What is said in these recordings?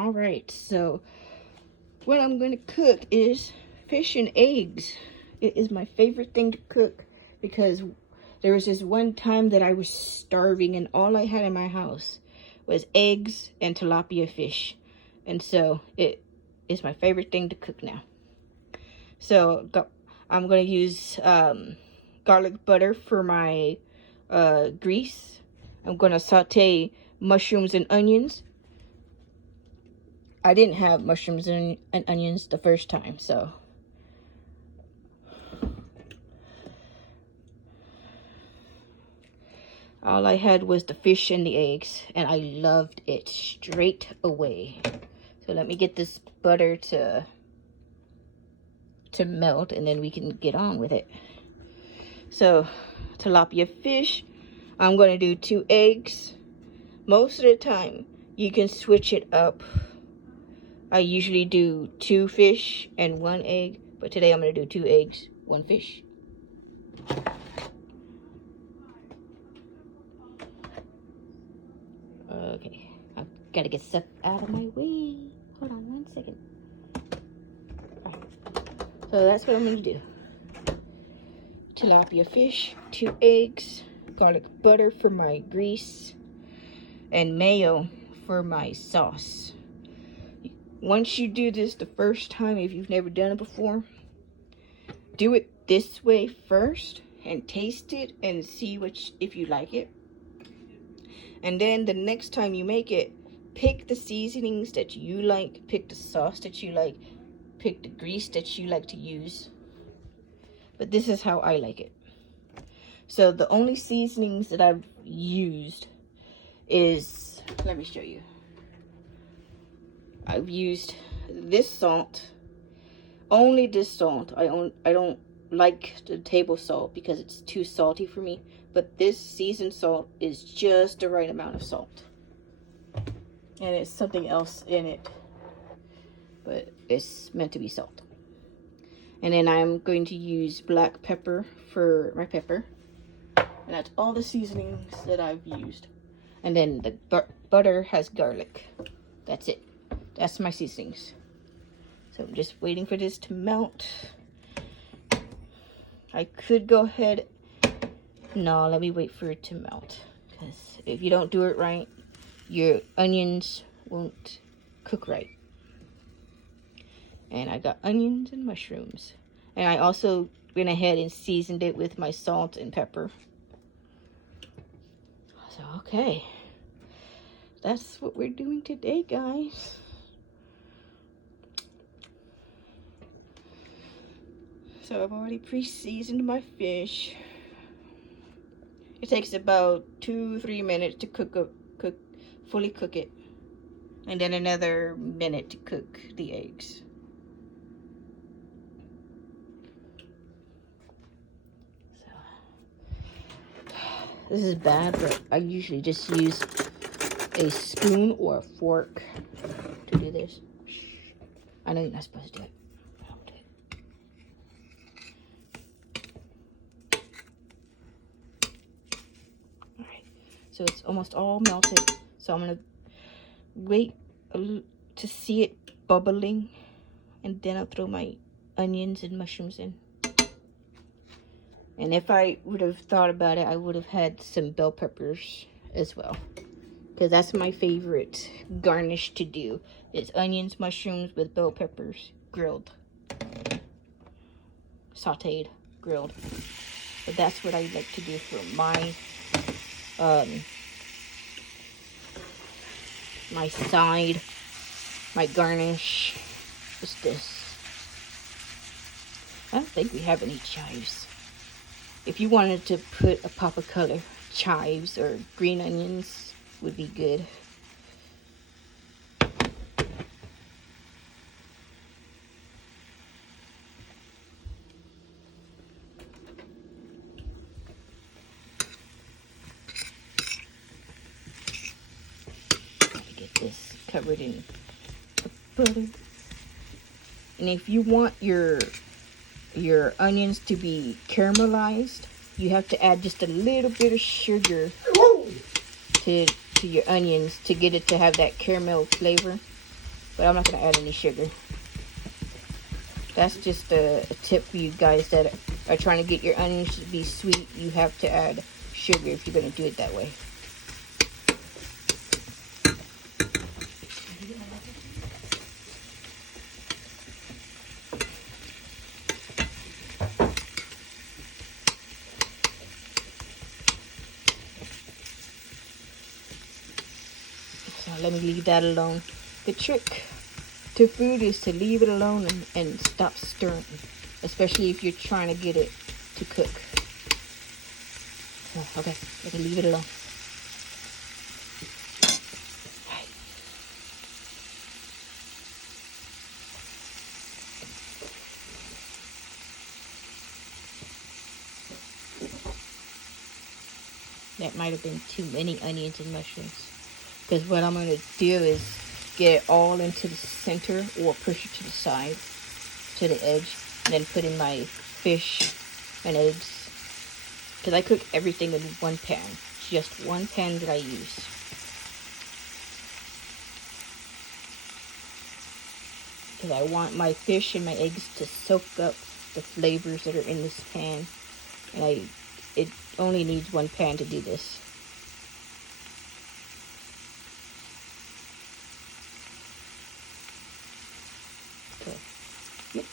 All right, so what I'm going to cook is fish and eggs. It is my favorite thing to cook because there was this one time that I was starving and all I had in my house was eggs and tilapia fish. And so it is my favorite thing to cook now. So I'm going to use garlic butter for my grease. I'm going to saute mushrooms and onions. I didn't have mushrooms and onions the first time, so. All I had was the fish and the eggs, and I loved it straight away. So let me get this butter to melt, and then we can get on with it. So, tilapia fish, I'm going to do 2 eggs. Most of the time, you can switch it up. I usually do 2 fish and 1 egg, but today I'm going to do 2 eggs, 1 fish. Okay, I've got to get stuff out of my way. Hold on 1 second. All right. So that's what I'm going to do. Tilapia fish, 2 eggs, garlic butter for my grease, and mayo for my sauce. Once you do this the first time, if you've never done it before, do it this way first and taste it and see if you like it. And then the next time you make it, pick the seasonings that you like, pick the sauce that you like, pick the grease that you like to use. But this is how I like it. So the only seasonings that I've used is, let me show you. I've used this salt, only this salt. I don't like the table salt because it's too salty for me, but this seasoned salt is just the right amount of salt. And it's something else in it, but it's meant to be salt. And then I'm going to use black pepper for my pepper. And that's all the seasonings that I've used. And then the butter has garlic. That's it. That's my seasonings. So I'm just waiting for this to melt. I could go ahead. No, let me wait for it to melt. Because if you don't do it right, your onions won't cook right. And I got onions and mushrooms. And I also went ahead and seasoned it with my salt and pepper. So, okay. That's what we're doing today, guys. So I've already pre-seasoned my fish. It takes about 2-3 minutes to fully cook it. And then another minute to cook the eggs. So this is bad, but I usually just use a spoon or a fork to do this. I know you're not supposed to do it. So it's almost all melted. So I'm gonna wait to see it bubbling, and then I'll throw my onions and mushrooms in. And if I would have thought about it, I would have had some bell peppers as well, because that's my favorite garnish to do. It's onions, mushrooms with bell peppers, grilled, sauteed, grilled. But that's what I like to do for my my side, my garnish is this. I don't think we have any chives. If you wanted to put a pop of color, chives or green onions would be good. Get this covered in butter. And if you want your onions to be caramelized, you have to add just a little bit of sugar to your onions to get it to have that caramel flavor. but I'm not going to add any sugar. That's just a tip for you guys that are trying to get your onions to be sweet. You have to add sugar if you're going to do it that way. So let me leave that alone. The trick to food is to leave it alone and stop stirring, especially if you're trying to get it to cook. So, okay, let me leave it alone. Right. That might have been too many onions and mushrooms, because what I'm going to do is get it all into the center or push it to the side, to the edge, and then put in my fish and eggs. Because I cook everything in one pan. It's just one pan that I use. Because I want my fish and my eggs to soak up the flavors that are in this pan. And it only needs one pan to do this. So, yep.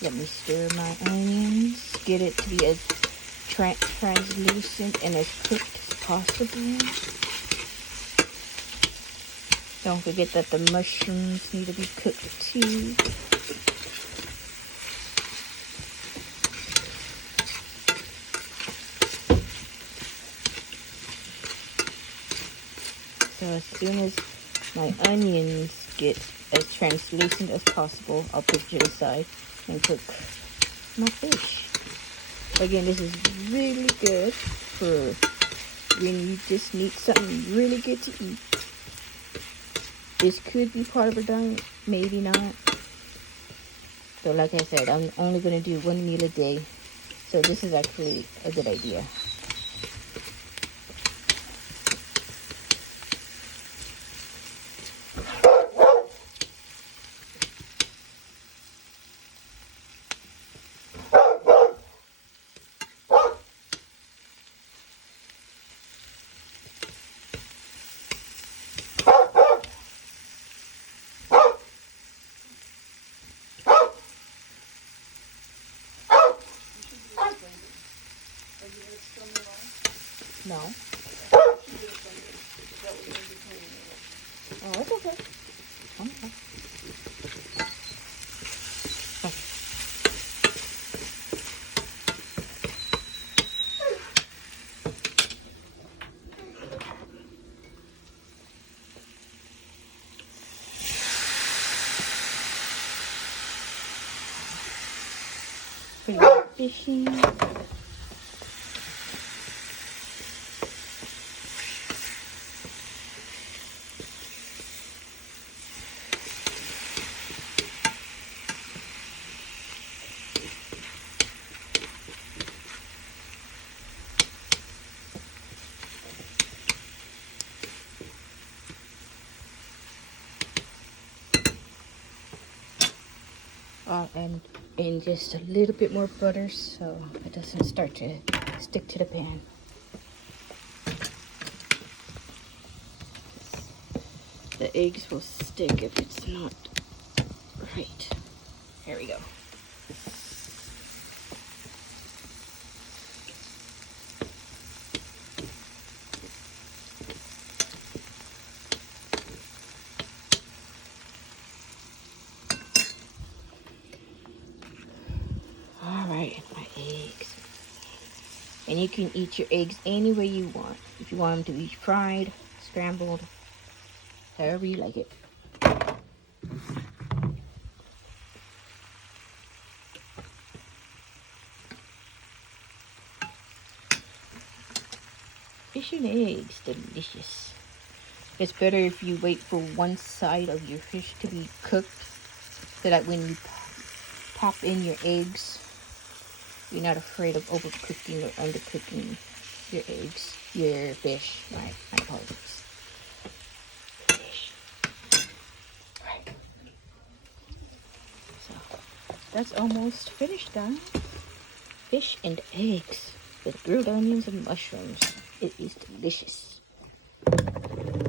Let me stir my onions, get it to be as translucent and as cooked as possible. Don't forget that the mushrooms need to be cooked too. So as soon as my onions get as translucent as possible, I'll put it to the side and cook my fish. Again, this is really good for when you just need something really good to eat. This could be part of a diet, maybe not. So like I said, I'm only going to do one meal a day. So this is actually a good idea. No. Oh, it's okay. Okay. Pretty fishy. And in just a little bit more butter so it doesn't start to stick to the pan. The eggs will stick if it's not right. There we go. And you can eat your eggs any way you want. If you want them to be fried, scrambled, however you like it. Fish and eggs, delicious. It's better if you wait for one side of your fish to be cooked, so that when you pop in your eggs, you're not afraid of overcooking or undercooking your eggs, your fish. My apologies. Fish. Right. So that's almost finished, guys. Fish and eggs with grilled onions and mushrooms. It is delicious.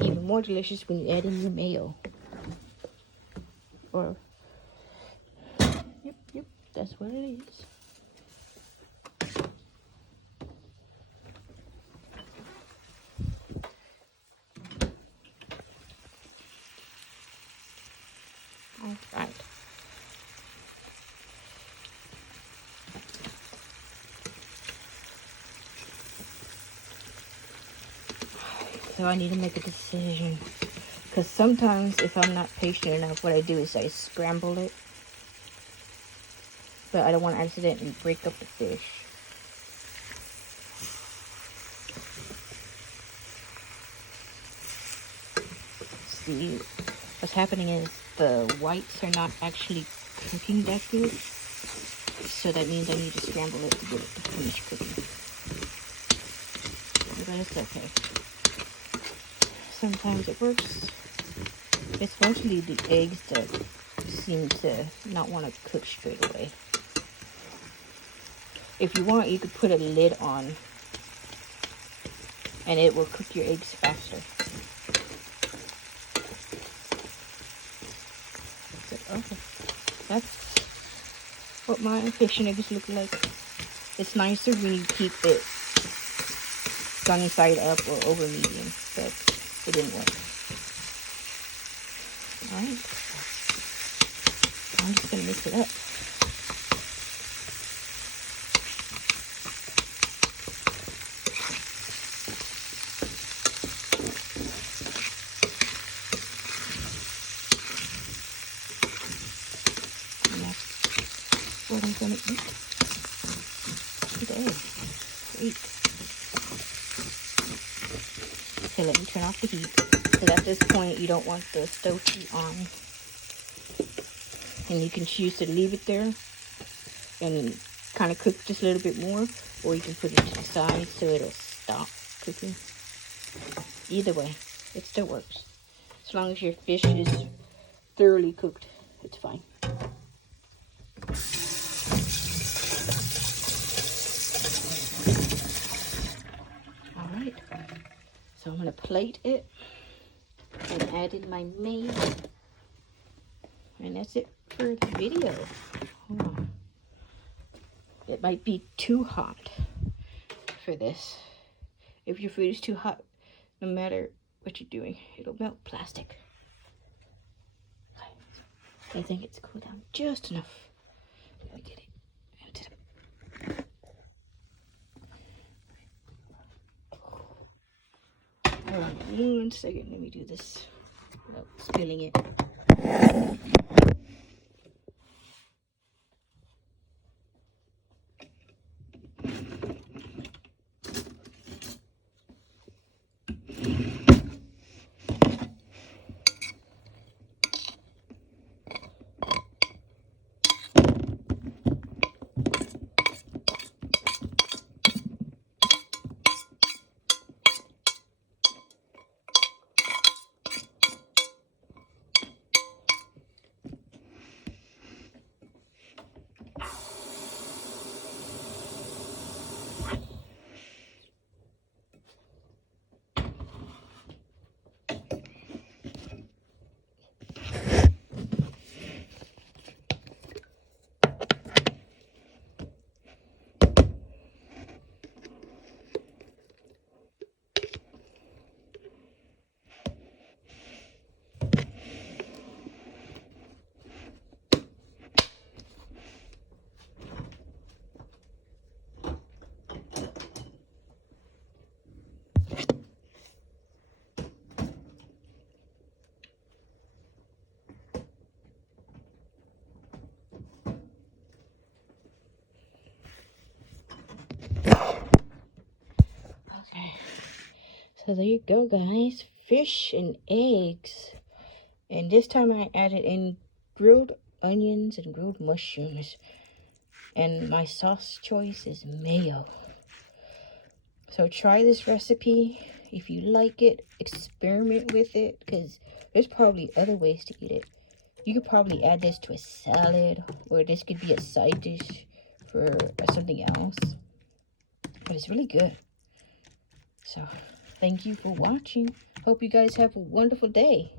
Even more delicious when you add in your mayo. Or, yep, that's what it is. Alright. So I need to make a decision. Because sometimes if I'm not patient enough, what I do is I scramble it. But I don't want to accidentally break up the fish. See, what's happening is the whites are not actually cooking that good. So that means I need to scramble it to get it to finish cooking. But it's okay. Sometimes it works. It's mostly the eggs that seem to not want to cook straight away. If you want, you could put a lid on and it will cook your eggs faster. So, okay, that's what my fish and eggs look like. It's nicer when you keep it sunny side up or over medium, but it didn't work. Alright, I'm just gonna mix it up. And that's what I'm gonna eat today. Great. Okay, let me turn off the heat. Because at this point, you don't want the stove heat on. And you can choose to leave it there and kind of cook just a little bit more. Or you can put it to the side so it'll stop cooking. Either way, it still works. As long as your fish is thoroughly cooked, it's fine. Alright, so I'm going to plate it and add in my mayo. And that's it for the video. It might be too hot for this. If your food is too hot, no matter what you're doing, it'll melt plastic. I think it's cooled down just enough. Let me get it into the... Hold on 1 second. Let me do this without spilling it. So there you go, guys. Fish and eggs. And this time I added in grilled onions and grilled mushrooms. And my sauce choice is mayo. So try this recipe. If you like it, experiment with it, because there's probably other ways to eat it. You could probably add this to a salad, or this could be a side dish for something else. But it's really good. So thank you for watching. Hope you guys have a wonderful day.